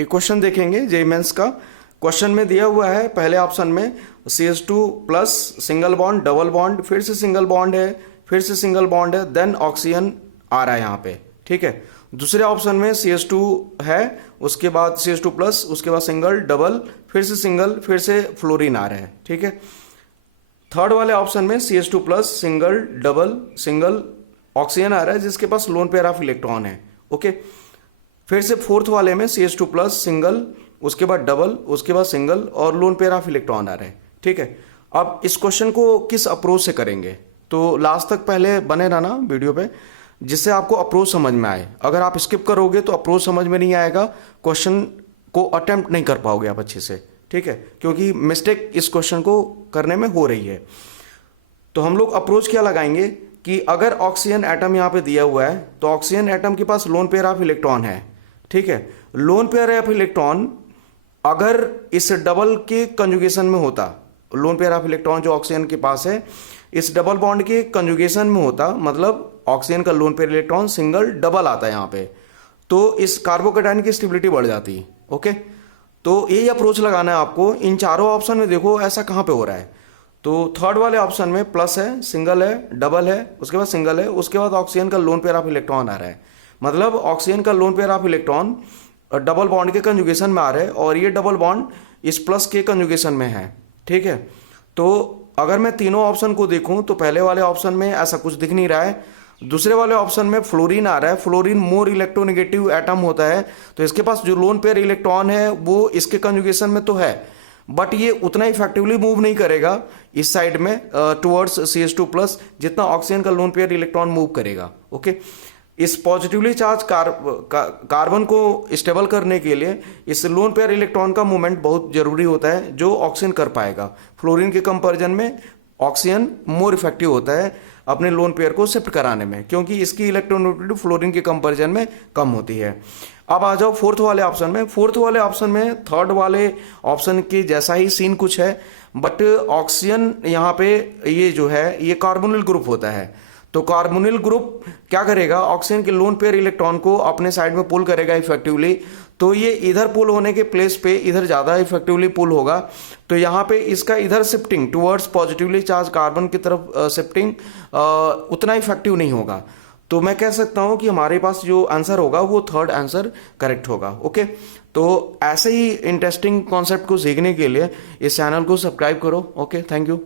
एक क्वेश्चन देखेंगे JEE mains का। क्वेश्चन में दिया हुआ है पहले ऑप्शन में CH2 plus single bond double bond, फिर से सिंगल बॉन्ड है, फिर से सिंगल बॉन्ड है, देन ऑक्सीजन आ रहा है यहाँ पे, ठीक है। दूसरे ऑप्शन में CH2 है, उसके बाद CH2 प्लस, उसके बाद सिंगल डबल, फिर से सिंगल, फिर से फ्लोरीन आ रहा है, ठीक है। थर्ड वाले ऑप्शन में CH2 plus single double single oxygen आ रहा है जिसके पास लोन पेयर ऑफ इलेक्ट्रॉन है, ओके। फिर से फोर्थ वाले में CH2 प्लस सिंगल, उसके बाद डबल, उसके बाद सिंगल और लोन पेयर ऑफ इलेक्ट्रॉन आ रहे हैं, ठीक है। अब इस क्वेश्चन को किस अप्रोच से करेंगे, तो लास्ट तक पहले बने रहना वीडियो पे जिससे आपको अप्रोच समझ में आए। अगर आप स्किप करोगे तो अप्रोच समझ में नहीं आएगा, क्वेश्चन को अटेम्प्ट नहीं कर पाओगे आप अच्छे से, ठीक है, क्योंकि मिस्टेक इस क्वेश्चन को करने में हो रही है। तो हम लोग अप्रोच क्या लगाएंगे कि अगर ऑक्सीजन एटम यहाँ पे दिया हुआ है तो ऑक्सीजन एटम के पास लोन पेयर ऑफ इलेक्ट्रॉन है, ठीक है। लोन पेयर ऑफ इलेक्ट्रॉन अगर इस डबल के कंजुगेशन में होता, लोन पेयर ऑफ इलेक्ट्रॉन जो ऑक्सीजन के पास है इस डबल बॉन्ड के कंजुगेशन में होता, मतलब ऑक्सीजन का lone pair electron single double आता है यहाँ पे, तो इस कार्बोकेटाइन की स्टेबिलिटी बढ़ जाती, ओके। तो यही अप्रोच लगाना है आपको। इन चारों ऑप्शन में देखो ऐसा कहाँ पे हो रहा है, तो थर्ड वाले ऑप्शन में प्लस है, सिंगल है, डबल है, उसके बाद सिंगल है, उसके बाद ऑक्सीजन का लोन पेयर ऑफ इलेक्ट्रॉन आ रहा है, मतलब ऑक्सीजन का loan pair of electron double bond के कंजुगेशन में आ रहा है और ये डबल बॉन्ड इस प्लस के कंजुगेशन में है, ठीक है। तो अगर मैं तीनों ऑप्शन को देखूं तो पहले वाले ऑप्शन में ऐसा कुछ दिख नहीं रहा है, दूसरे वाले ऑप्शन में फ्लोरीन आ रहा है, फ्लोरीन मोर इलेक्ट्रोनेगेटिव एटम होता है, तो इसके पास जो लोन पेयर इलेक्ट्रॉन है वो इसके कंजुगेशन में तो है बट ये उतना इफेक्टिवली मूव नहीं करेगा इस साइड में टुवर्ड्स CH2 प्लस जितना ऑक्सीजन का लोन पेयर इलेक्ट्रॉन मूव करेगा, ओके। इस पॉजिटिवली चार्ज कार्बन को स्टेबल करने के लिए इस लोन पेयर इलेक्ट्रॉन का मूवमेंट बहुत जरूरी होता है जो ऑक्सीजन कर पाएगा। फ्लोरीन के कंपैरिजन में ऑक्सीजन मोर इफेक्टिव होता है अपने लोन पेयर को शिफ्ट कराने में, क्योंकि इसकी इलेक्ट्रोनेगेटिविटी फ्लोरीन के कंपैरिजन में कम होती है। अब आ जाओ फोर्थ वाले ऑप्शन में। फोर्थ वाले ऑप्शन में थर्ड वाले ऑप्शन के जैसा ही सीन कुछ है बट ऑक्सीजन यहाँ पे ये जो है ये कार्बोनिल ग्रुप होता है, तो कार्बोनिल ग्रुप क्या करेगा, ऑक्सीजन के लोन पेयर इलेक्ट्रॉन को अपने साइड में पुल करेगा इफेक्टिवली, तो ये इधर पुल होने के प्लेस पे इधर ज़्यादा इफेक्टिवली पुल होगा, तो यहाँ पे इसका इधर shifting towards positively charge carbon की तरफ शिफ्टिंग उतना इफेक्टिव नहीं होगा। तो मैं कह सकता हूँ कि हमारे पास जो आंसर होगा वो थर्ड आंसर करेक्ट होगा, ओके। तो ऐसे ही इंटरेस्टिंग कॉन्सेप्ट को सीखने के लिए इस चैनल को सब्सक्राइब करो, ओके, थैंक यू।